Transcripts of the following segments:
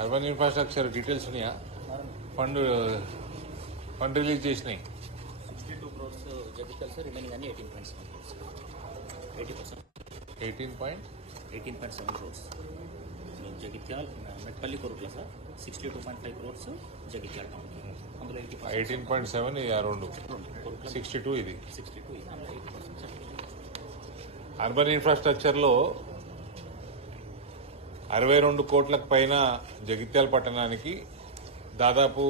Urban infrastructure details ఉన్నాయా? Fund release చేసినాయి 62 crores Jagtial sir, remaining అన్ని 18.7 crores. 80%. 18.7 crores. Jagtial Metpally Korutla sir 62.5 crores Jagtial town. అందులో 18.7 ఇది రెండు 62 ఇది 62 ఇది 80%. అర్బన్ ఇన్ఫ్రాస్ట్రక్చర్లో 62 కోట్లకు పైన జగిత్యాల పట్టణానికి దాదాపు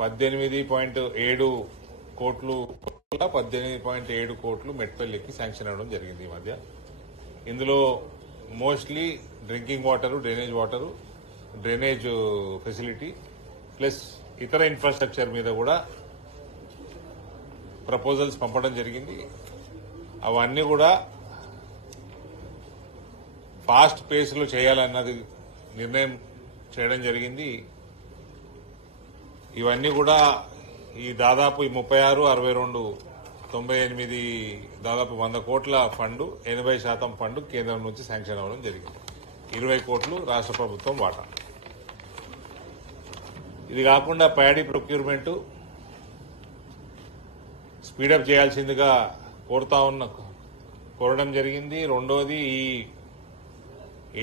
18.7 కోట్లు 18.7 కోట్లు మెట్పల్లికి శాంక్షన్ అవ్వడం జరిగింది ఈ మధ్య. ఇందులో mostly drinking water, drainage facility plus ఇతర ఇన్ఫ్రాస్ట్రక్చర్ మీద కూడా ప్రపోజల్స్ పంపడం జరిగింది. అవన్నీ కూడా ఫాస్ట్ పేస్లో చేయాలన్నది నిర్ణయం చేయడం జరిగింది. ఇవన్నీ కూడా ఈ దాదాపు 36, 62, 98 దాదాపు 100 కోట్ల ఫండ్ 80% ఫండ్ కేంద్రం నుంచి శాంక్షన్ అవ్వడం జరిగింది. 20 కోట్లు రాష్ట్ర ప్రభుత్వం వాటా. ఇది కాకుండా ప్యాడీ ప్రొక్యూర్మెంట్ స్పీడప్ చేయాల్సిందిగా కోరడం జరిగింది. రెండోది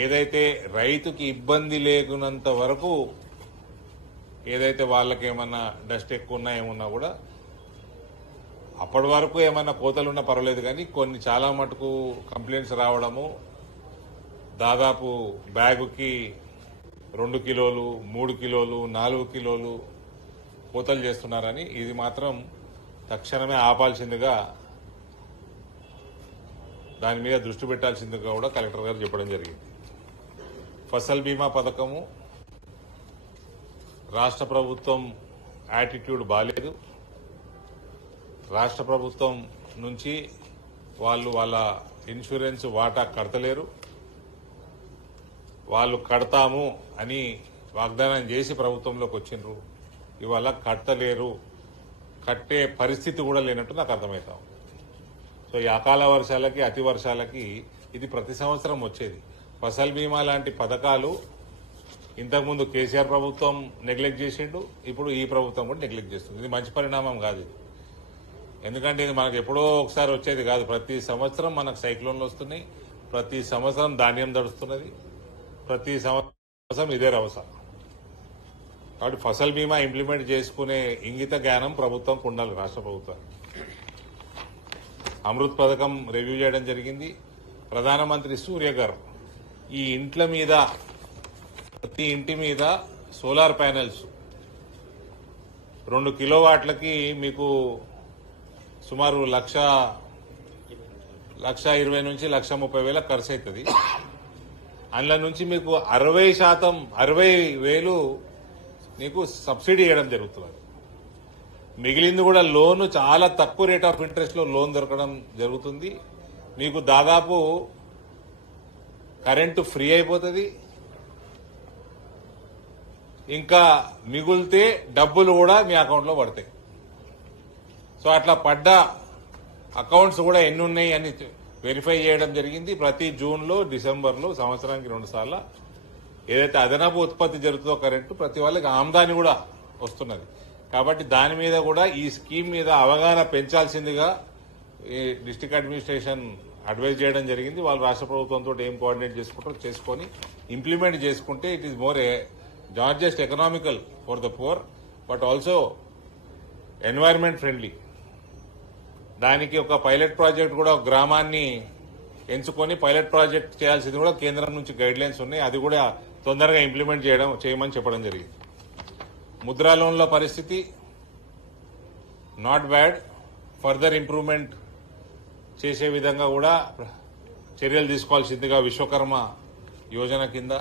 ఏదైతే రైతుకి ఇబ్బంది లేకున్నంత వరకు ఏదైతే వాళ్ళకి ఏమన్నా డస్ట్ ఎక్కువ ఉన్నా ఏమున్నా కూడా అప్పటి వరకు ఏమన్నా కోతలున్నా పర్వాలేదు, కానీ కొన్ని చాలా మటుకు కంప్లైంట్స్ రావడము, దాదాపు బ్యాగుకి 2 కిలోలు, 3 కిలోలు, 4 కిలోలు కోతలు చేస్తున్నారని, ఇది మాత్రం తక్షణమే ఆపాల్సిందిగా, దాని మీద దృష్టి పెట్టాల్సిందిగా కూడా కలెక్టర్ గారు చెప్పడం జరిగింది. ఫసల్ బీమా పథకము రాష్ట్ర ప్రభుత్వం యాటిట్యూడ్ బాలేదు. రాష్ట్ర ప్రభుత్వం నుంచి వాళ్ళ ఇన్సూరెన్స్ వాటా కడతలేరు. వాళ్ళు కడతాము అని వాగ్దానం చేసి ప్రభుత్వంలోకి వచ్చిండ్రు, ఇవాళ కట్టలేరు, కట్టే పరిస్థితి కూడా లేనట్టు నాకు అర్థమవుతాం. సో ఈ అకాల వర్షాలకి, అతి వర్షాలకి ఇది ప్రతి సంవత్సరం వచ్చేది. ఫసల్ బీమా లాంటి పథకాలు ఇంతకుముందు కేసీఆర్ ప్రభుత్వం నెగ్లెక్ట్ చేసిండు, ఇప్పుడు ఈ ప్రభుత్వం కూడా నెగ్లెక్ట్ చేస్తుంది. ఇది మంచి పరిణామం కాదు ఇది. ఎందుకంటే ఇది మనకు ఎప్పుడో ఒకసారి వచ్చేది కాదు. ప్రతి సంవత్సరం మనకు సైక్లోన్లు వస్తున్నాయి, ప్రతి సంవత్సరం ధాన్యం దడుస్తున్నది, ప్రతి సంవత్సరం ఇదే రవస. కాబట్టి ఫసల్ బీమా ఇంప్లిమెంట్ చేసుకునే ఇంగిత జ్ఞానం ప్రభుత్వం ఉండాలి, రాష్ట్ర ప్రభుత్వం. అమృత్ పథకం రివ్యూ చేయడం జరిగింది. ప్రధానమంత్రి సూర్య గారు ఈ ఇంట్ల మీద, ప్రతి ఇంటి మీద సోలార్ ప్యానెల్స్ 2 కిలోవాట్లకి మీకు సుమారు 1,20,000 నుంచి 1,30,000 ఖర్చు అవుతుంది. అందులో నుంచి మీకు 60,000 మీకు సబ్సిడీ ఇవ్వడం జరుగుతుంది. మిగిలింది కూడా లోను చాలా తక్కువ రేట్ ఆఫ్ ఇంట్రెస్ట్ లో లోన్ దొరకడం జరుగుతుంది. మీకు దాదాపు కరెంటు ఫ్రీ అయిపోతుంది. ఇంకా మిగిలితే డబ్బులు కూడా మీ అకౌంట్లో పడతాయి. సో అట్లా పడ్డ అకౌంట్స్ కూడా ఎన్ని ఉన్నాయి అని వెరిఫై చేయడం జరిగింది. ప్రతి జూన్లో, డిసెంబర్లో సంవత్సరానికి 2 సార్లు ఏదైతే అదనపు ఉత్పత్తి జరుగుతుందో కరెంటు, ప్రతి వాళ్ళకి ఆమ్దాని కూడా వస్తున్నది. కాబట్టి దాని మీద కూడా ఈ స్కీమ్ మీద అవగాహన పెంచాల్సిందిగా ఈ డిస్ట్రిక్ట్ అడ్మినిస్ట్రేషన్ అడ్వైజ్ చేయడం జరిగింది. వాళ్ళు రాష్ట్ర ప్రభుత్వంతో ఏం కోఆర్డినేట్ చేసుకుంటారో చేసుకొని ఇంప్లిమెంట్ చేసుకుంటే it is more not just economical for the poor but also environment friendly. దానికి ఒక పైలట్ ప్రాజెక్ట్ కూడా, ఒక గ్రామాన్ని ఎంచుకొని పైలట్ ప్రాజెక్ట్ చేయాల్సింది కూడా కేంద్రం నుంచి గైడ్ లైన్స్ ఉన్నాయి. అది కూడా తొందరగా ఇంప్లిమెంట్ చేయమని చెప్పడం జరిగింది. ముద్రా లోన్ల పరిస్థితి నాట్ బ్యాడ్, ఫర్దర్ ఇంప్రూవ్మెంట్ చేసే విధంగా కూడా చర్యలు తీసుకోవాల్సిందిగా విశ్వకర్మ యోజన కింద.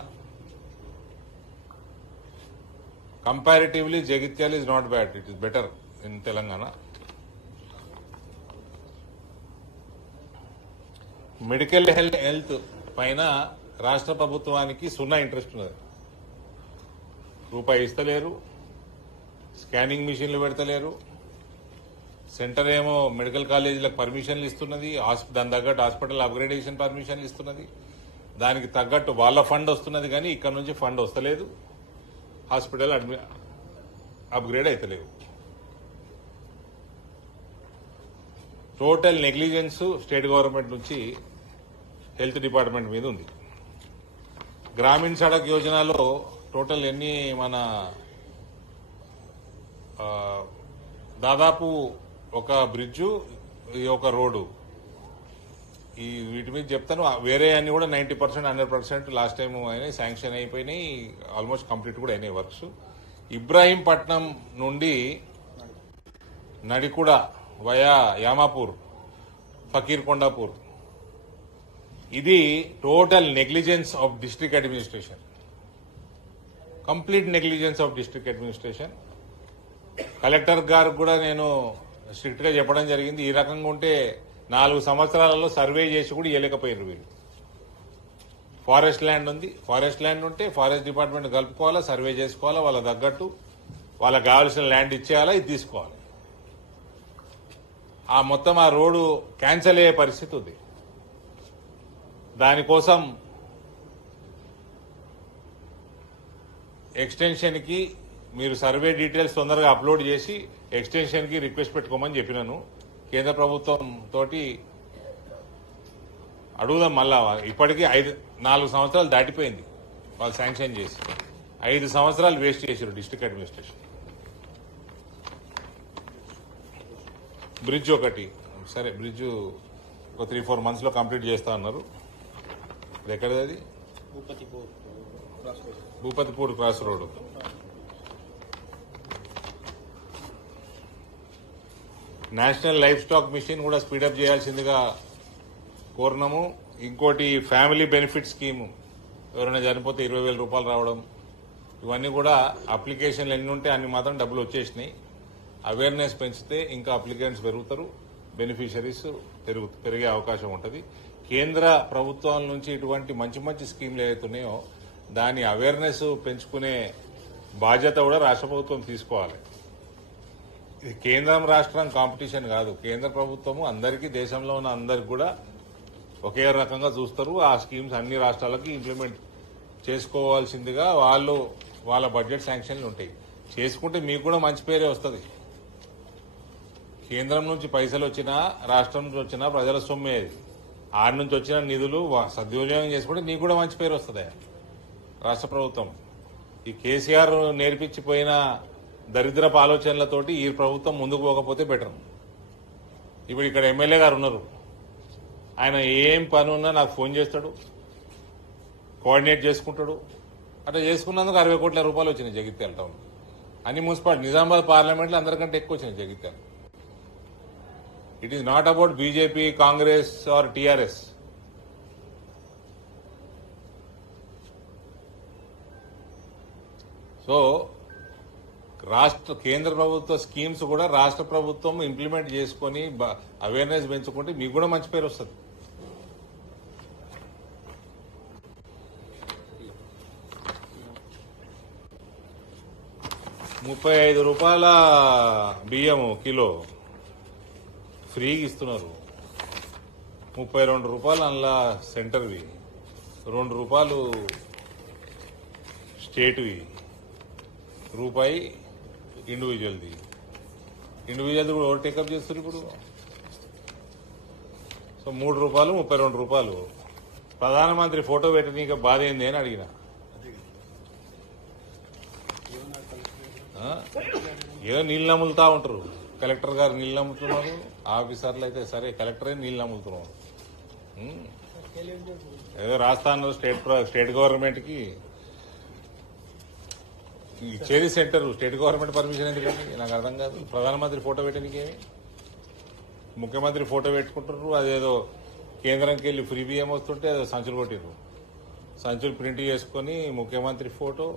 Comparatively Jagtial is not bad, it is better in Telangana. Medical health పైన రాష్ట్ర ప్రభుత్వానికి 0 ఇంట్రెస్ట్ ఉన్నది. రూపాయి ఇస్తలేరు, స్కానింగ్ మిషన్లు పెడతలేరు. సెంటర్ ఏమో మెడికల్ కాలేజీలకు పర్మిషన్లు ఇస్తున్నది, దాని తగ్గట్టు హాస్పిటల్ అప్గ్రేడేషన్ పర్మిషన్లు ఇస్తున్నది. దానికి తగ్గట్టు వాళ్ళ ఫండ్ వస్తున్నది కానీ ఇక్కడ నుంచి ఫండ్ వస్తలేదు. హాస్పిటల్ అప్గ్రేడ్ అవుతలేవు. టోటల్ నెగ్లిజెన్స్ స్టేట్ గవర్నమెంట్ నుంచి హెల్త్ డిపార్ట్మెంట్ మీద ఉంది. గ్రామీణ సడక్ యోజనలో టోటల్ ఎన్ని మన దాదాపు ఒక బ్రిడ్జు ఒక రోడ్డు ఈ వీటి మీద చెప్తాను. వేరే అన్ని కూడా 90% 100% లాస్ట్ టైం అయినాయి, శాంక్షన్ అయిపోయినాయి, ఆల్మోస్ట్ కంప్లీట్ కూడా అయినాయి వర్క్స్. ఇబ్రాహీంపట్నం నుండి నడికుడ వయా యామాపూర్ ఫకీర్ కొండాపూర్ ఇది total negligence of district administration, complete negligence of district administration. Collector గారికి కూడా నేను స్ట్రిక్ట్ గా చెప్పడం జరిగింది. ఈ రకంగా ఉంటే 4 సంవత్సరాలలో సర్వే చేసి కూడా ఇవ్వలేకపోయారు వీళ్ళు. ఫారెస్ట్ ల్యాండ్ ఉంది, ఫారెస్ట్ ల్యాండ్ ఉంటే ఫారెస్ట్ డిపార్ట్మెంట్ కలుపుకోవాలా, సర్వే చేసుకోవాలా, వాళ్ళ తగ్గట్టు వాళ్ళకి కావాల్సిన ల్యాండ్ ఇచ్చేయాలా, ఇది తీసుకోవాలి. ఆ మొత్తం ఆ రోడ్డు క్యాన్సిల్ అయ్యే పరిస్థితి ఉంది. దానికోసం ఎక్స్టెన్షన్ కి మీరు సర్వే డీటెయిల్స్ తొందరగా అప్లోడ్ చేసి ఎక్స్టెన్షన్ కి రిక్వెస్ట్ పెట్టుకోమని చెప్పినాను. కేంద్ర ప్రభుత్వం తోటి అడుగుదాం మళ్ళా. ఇప్పటికీ 4 సంవత్సరాలు దాటిపోయింది వాళ్ళు శాంక్షన్ చేసి. 5 సంవత్సరాలు వేస్ట్ చేశారు డిస్ట్రిక్ట్ అడ్మినిస్ట్రేషన్. బ్రిడ్జ్ ఒకటి సరే, బ్రిడ్జ్ ఒక 3-4 months లో కంప్లీట్ చేస్తా అన్నారు. ఇది ఎక్కడది? అది Bhupathipur cross road. National livestock mission కూడా స్పీడప్ చేయాల్సిందిగా కోరినాము. ఇంకోటి ఫ్యామిలీ బెనిఫిట్ స్కీము, ఎవరైనా చనిపోతే 20,000 రూపాయలు రావడం, ఇవన్నీ కూడా అప్లికేషన్లు ఎన్ని ఉంటే అన్ని మాత్రం డబ్బులు వచ్చేసినాయి. అవేర్నెస్ పెంచితే ఇంకా అప్లికెంట్స్ పెరుగుతారు, బెనిఫిషరీస్ పెరిగే అవకాశం ఉంటుంది. కేంద్ర ప్రభుత్వం నుంచి ఇటువంటి మంచి మంచి స్కీమ్లు ఏవైతున్నాయో దాని అవేర్నెస్ పెంచుకునే బాధ్యత కూడా రాష్ట్ర ప్రభుత్వం తీసుకోవాలి. ఇది కేంద్రం రాష్ట్రం కాంపిటీషన్ కాదు. కేంద్ర ప్రభుత్వము అందరికీ, దేశంలో ఉన్న అందరికి కూడా ఒకే రకంగా చూస్తారు. ఆ స్కీమ్స్ అన్ని రాష్ట్రాలకి ఇంప్లిమెంట్ చేసుకోవాల్సిందిగా వాళ్ళ బడ్జెట్ శాంక్షన్లు ఉంటాయి. చేసుకుంటే మీకు కూడా మంచి పేరే వస్తుంది. కేంద్రం నుంచి పైసలు వచ్చినా, రాష్ట్రం నుంచి వచ్చినా ప్రజల సొమ్మే అది. ఆడి నుంచి వచ్చిన నిధులు సద్వినియోగం చేసుకుంటే నీకు కూడా మంచి పేరు వస్తుంది. రాష్ట్ర ప్రభుత్వం ఈ కేసీఆర్ నేర్పించిపోయిన దరిద్రపు ఆలోచనలతోటి ఈ ప్రభుత్వం ముందుకు పోకపోతే బెటర్. ఇప్పుడు ఇక్కడ ఎమ్మెల్యే గారు ఉన్నారు, ఆయన ఏం పని ఉన్నా నాకు ఫోన్ చేస్తాడు, కోఆర్డినేట్ చేసుకుంటాడు. అట్లా చేసుకున్నందుకు 60 కోట్ల రూపాయలు వచ్చినాయి జగిత్యాల టౌన్. అన్ని మున్సిపాలిటీ నిజామాబాద్ పార్లమెంట్లో అందరికంటే ఎక్కువ వచ్చినాయి Jagtial. It is not about BJP, Congress or TRS. So కేంద్ర ప్రభుత్వ స్కీమ్స్ కూడా రాష్ట్ర ప్రభుత్వం ఇంప్లిమెంట్ చేసుకుని అవేర్నెస్ పెంచుకుంటే మీకు కూడా మంచి పేరు వస్తుంది. ₹35 బియ్యం కిలో ఫ్రీగా ఇస్తున్నారు. ₹32 అందులో సెంటర్వి, ₹2 స్టేట్వి, రూపాయి ఇండివిజువల్ది. ఇండివిజువల్ది కూడా ఎవరు టేకప్ చేస్తారు ఇప్పుడు? సో ₹3, ₹32. ప్రధానమంత్రి ఫోటో పెట్టనీక బాధ ఏంది అని అడిగిన. ఏదో నీళ్ళు నమ్ములుతా ఉంటారు. కలెక్టర్ గారు నీళ్ళు నమ్ముతున్నారు, ఆఫీసర్లు అయితే సరే కలెక్టరే నీళ్ళు నమ్ముతున్నారు. ఏదో రాస్తా అన్నారు స్టేట్ గవర్నమెంట్ కి ఇచ్చేది సెంటర్. స్టేట్ గవర్నమెంట్ పర్మిషన్ ఎందుకండి నాకు అర్థం కాదు. ప్రధానమంత్రి ఫోటో పెట్టడానికేమి, ముఖ్యమంత్రి ఫోటో పెట్టుకుంటారు. అదేదో కేంద్రంకి వెళ్ళి ఫ్రీ బియ్యం వస్తుంటే అదో సంచులు కొట్టిరు. సంచులు ప్రింట్ చేసుకుని ముఖ్యమంత్రి ఫోటో,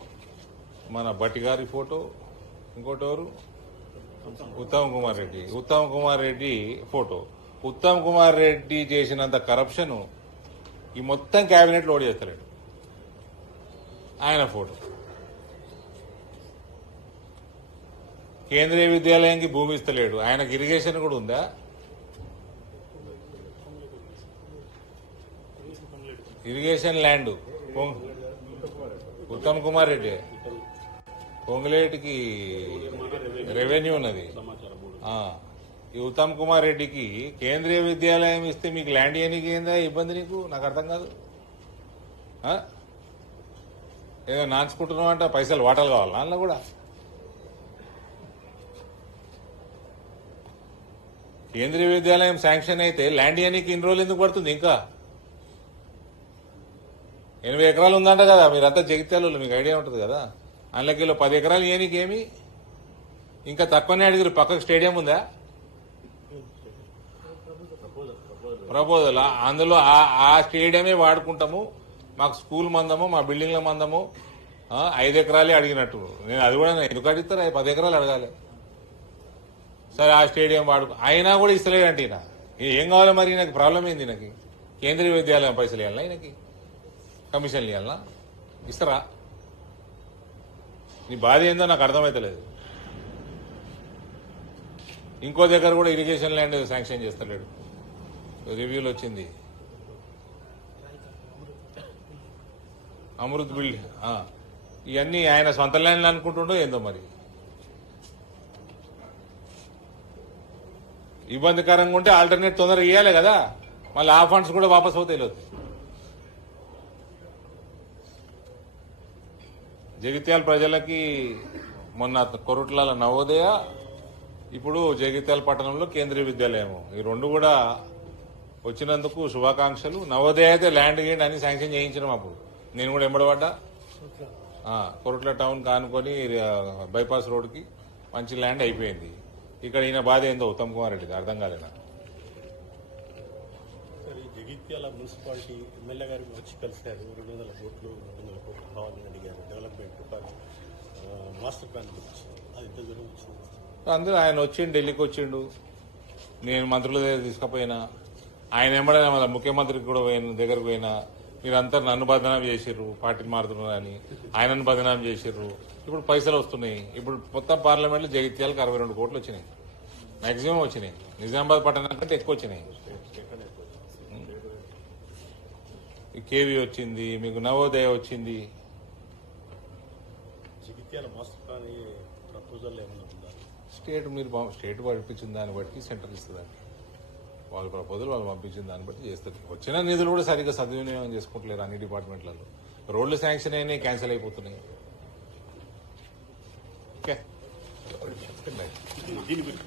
మన భట్టి గారి ఫోటో, ఇంకోటి ఎవరు ఉత్తమ్ కుమార్ రెడ్డి ఫోటో. ఉత్తమ్ కుమార్ రెడ్డి చేసినంత కరప్షన్ ఈ మొత్తం కేబినెట్ లోడ్ చేస్తలేడు. ఆయన ఫోటో. కేంద్రీయ విద్యాలయానికి భూమి ఇస్తలేడు. ఆయనకు ఇరిగేషన్ కూడా ఉందా? ఇరిగేషన్ ల్యాండ్ ఉత్తమ్ కుమార్ రెడ్డి పొంగులేటికి రెవెన్యూ ఉన్నది. ఈ ఉత్తమ్ కుమార్ రెడ్డికి కేంద్రీయ విద్యాలయం ఇస్తే మీకు ల్యాండ్ ఇవ్వడానికి ఏందా ఇబ్బంది నీకు? నాకు అర్థం కాదు. ఏదో నాన్చుకుంటున్నావు అంటే పైసలు వాటలు కావాలి అందులో కూడా. కేంద్రీయ విద్యాలయం శాంక్షన్ అయితే ల్యాండ్ ఇవ్వడానికి ఇన్ని రోజులు ఎందుకు పడుతుంది? ఇంకా 80 ఎకరాలు ఉందంట కదా, మీరంతా జగిత్యాలలో, మీకు ఐడియా ఉంటుంది కదా. అందులోకి 10 ఎకరాలు ఇవ్వడానికి ఏమి? ఇంకా తక్కువనే అడిగారు. పక్కకు స్టేడియం ఉందా? ప్రపోజల్ అందులో ఆ స్టేడియమే వాడుకుంటాము, మాకు స్కూల్ మందము, మా బిల్డింగ్ల మందము 5 ఎకరాలే అడిగినట్టు. నేను అది కూడా ఎందుకు అడుగుతారా? 10 ఎకరాలు అడగాలి. సరే ఆ స్టేడియం వాడుకు అయినా కూడా ఇస్తలేడంటే ఈయన ఏం కావాలి మరి? నాకు ప్రాబ్లం ఏంది? నాకు కేంద్రీయ విద్యాలయం పైసలు ఇవ్వాలా? ఈయనకి కమిషన్లు ఇవ్వాలా? ఇస్తారా? నీ బాధ ఏందో నాకు అర్థమైతలేదు. ఇంకో దగ్గర కూడా ఇరిగేషన్ ల్యాండ్ శాంక్షన్ చేస్తలేడు. రివ్యూలో వచ్చింది అమృత్ బిల్డ్. ఇవన్నీ ఆయన సొంత ల్యాండ్లు అనుకుంటుండో ఏందో మరి. ఇబ్బందికరంగా ఉంటే ఆల్టర్నేట్ తొందరగా ఇవ్వాలి కదా, మళ్ళీ ఆ ఫండ్స్ కూడా వాపస్ అవుతాయి. జగిత్యాల ప్రజలకి మొన్న కొరుట్ల నవోదయ, ఇప్పుడు జగిత్యాల పట్టణంలో కేంద్రీయ విద్యాలయం, ఈ రెండు కూడా వచ్చినందుకు శుభాకాంక్షలు. నవోదయ అయితే ల్యాండ్ గేండ్ అని శాంక్షన్ చేయించినాం. అప్పుడు నేను కూడా ఎంబడబడ్డా. కొరుట్ల టౌన్ కానుకొని బైపాస్ రోడ్కి మంచి ల్యాండ్ అయిపోయింది. ఇక్కడ ఈయన బాధ ఏందో ఉత్తమ్ కుమార్ రెడ్డిది అర్థం కాలేనా? జగిత్యాల మున్సిపాలిటీ ఎమ్మెల్యే గారు వచ్చి కలిశారు. 200 కోట్లు కావాలని అడిగారు. డెవలప్మెంట్ మాస్టర్ ప్లాన్ గురించి అది ఎంత దూరం వచ్చింది? అందరూ ఆయన వచ్చిండు, ఢిల్లీకి వచ్చిండు. నేను మంత్రుల దగ్గర తీసుకుపోయినా, ఆయన ఎంబడైనా మళ్ళీ ముఖ్యమంత్రికి కూడా దగ్గరకు పోయినా. మీరంతా నన్ను బదనాం చేసిర్రు, పార్టీని మారుతున్నారని ఆయనను బదనాం చేసిర్రు. ఇప్పుడు పైసలు వస్తున్నాయి. ఇప్పుడు మొత్తం పార్లమెంట్లో జగిత్యాలకు 62 కోట్లు వచ్చినాయి, మాక్సిమం వచ్చినాయి. నిజామాబాద్ పట్టణం కంటే ఎక్కువ వచ్చినాయి. కేవీ వచ్చింది, మీకు నవోదయ వచ్చింది. జగిత్యాల మాస్టర్ ప్లాన్ ప్రపోజల్ ఏమైనా ఉందా? స్టేట్ పంపించిన దాన్ని బట్టి సెంటర్ ఇస్తుందండి. వాళ్ళ ప్రపోజల్ వాళ్ళు పంపించిన దాన్ని బట్టి చేస్తారు. వచ్చిన నిధులు కూడా సరిగ్గా సద్వినియోగం చేసుకుంటలేరు అన్ని డిపార్ట్మెంట్లలో. రోడ్లు శాంక్షన్ అయినాయి, క్యాన్సిల్ అయిపోతున్నాయి. ఓకే. దీని గురించి